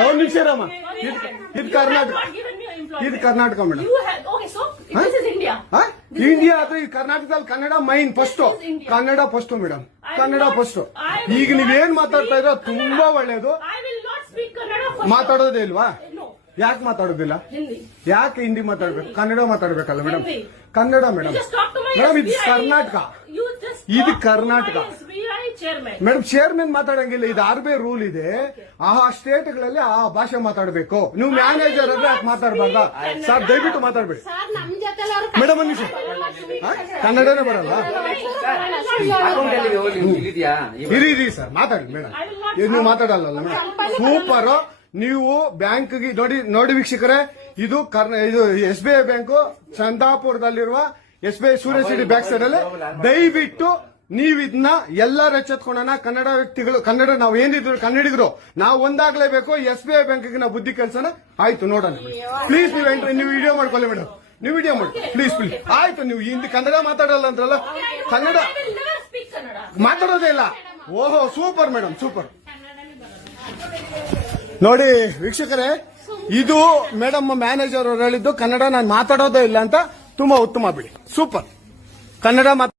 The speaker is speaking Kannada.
ಒಂದು ನಿಮಿಷ ರಾಮ, ಇದು ಕರ್ನಾಟಕ, ಇದು ಕರ್ನಾಟಕ ಮೇಡಮ್. ಇಂಡಿಯಾ ಆದ್ರೆ ಈ ಕರ್ನಾಟಕದಲ್ಲಿ Kannada main first, Kannada first madam, Kannada first. ಈಗ ನೀವೇನ್ ಮಾತಾಡ್ತಾ ಇರೋ ತುಂಬಾ ಒಳ್ಳೇದು. ಮಾತಾಡೋದೇ ಇಲ್ವಾ? ಯಾಕೆ ಮಾತಾಡೋದಿಲ್ಲ? ಯಾಕೆ ಹಿಂದಿ ಮಾತಾಡ್ಬೇಕು? ಕನ್ನಡ ಮಾತಾಡ್ಬೇಕಲ್ಲ ಮೇಡಮ್? ಕನ್ನಡ ಮೇಡಮ್. ಮೇಡಮ್ ಇದು ಕರ್ನಾಟಕ, ಇದು ಕರ್ನಾಟಕ ಮೇಡಮ್. ಚೇರ್ಮನ್ ಮಾತಾಡಂಗಿಲ್ಲ, ಇದು RBI ರೂಲ್ ಇದೆ. ಆ ಸ್ಟೇಟ್ಗಳಲ್ಲಿ ಆ ಭಾಷೆ ಮಾತಾಡಬೇಕು. ನೀವು ಮ್ಯಾನೇಜರ್ ಆದ್ರೆ ಯಾಕೆ ಮಾತಾಡಬಾರ್ದ? ಸರ್ ದಯವಿಟ್ಟು ಮಾತಾಡ್ಬೇಡಿ ಮೇಡಮ್. ಒಂದು ನಿಮಿಷ, ಕನ್ನಡನೇ ಬರಲ್ಲ? ಇರಿ ಸರ್, ಮಾತಾಡಿ ಮೇಡಮ್. ನೀವು ಮಾತಾಡಲ್ಲ ಮೇಡಮ್? ಸೂಪರ್. ನೀವು ಬ್ಯಾಂಕ್ಗೆ ನೋಡಿ ವೀಕ್ಷಕರೇ, ಇದು SBI ಬ್ಯಾಂಕು ಚಂದಾಪುರದಲ್ಲಿರುವ SBI ಸೂರ್ಯ ಸಿಟಿ ಬ್ಯಾಕ್ ಸೈಡ್ ಅಲ್ಲಿ. ದಯವಿಟ್ಟು ನೀವು ಇದನ್ನ ಎಲ್ಲರೂ ಎಚ್ಚೆತ್ಕೊಳ್ಳೋಣ. ಕನ್ನಡ ವ್ಯಕ್ತಿಗಳು, ಕನ್ನಡ ನಾವು ಏನಿದ್ರು ಕನ್ನಡಿಗರು ನಾವು ಒಂದಾಗ್ಲೇಬೇಕು. SBI ಬ್ಯಾಂಕ್ಗೆ ನಾವು ಬುದ್ಧಿ ಕಲ್ಸೋಣ. ಆಯ್ತು, ನೋಡೋಣ ಪ್ಲೀಸ್. ನೀವು ವಿಡಿಯೋ ಮಾಡ್ಕೊಳ್ಳಿ ಮೇಡಮ್, ನೀವು ವಿಡಿಯೋ ಮಾಡಿ ಪ್ಲೀಸ್ ಪ್ಲೀಸ್. ಆಯ್ತು, ನೀವು ಹಿಂದಿ ಕನ್ನಡ ಮಾತಾಡಲ್ಲ ಅಂದ್ರಲ್ಲ, ಕನ್ನಡ ಮಾತಾಡೋದೇ ಇಲ್ಲ. ಓಹೋ, ಸೂಪರ್ ಮೇಡಮ್, ಸೂಪರ್. ನೋಡಿ ವೀಕ್ಷಕರೇ, ಇದು ಮೇಡಮ್ ಮ್ಯಾನೇಜರ್ ಅವರು ಹೇಳಿದ್ದು ಕನ್ನಡ ನಾನು ಮಾತಾಡೋದೇ ಇಲ್ಲ ಅಂತ. ತುಂಬಾ ಉತ್ತಮ ಬಿಡಿ, ಸೂಪರ್. ಕನ್ನಡ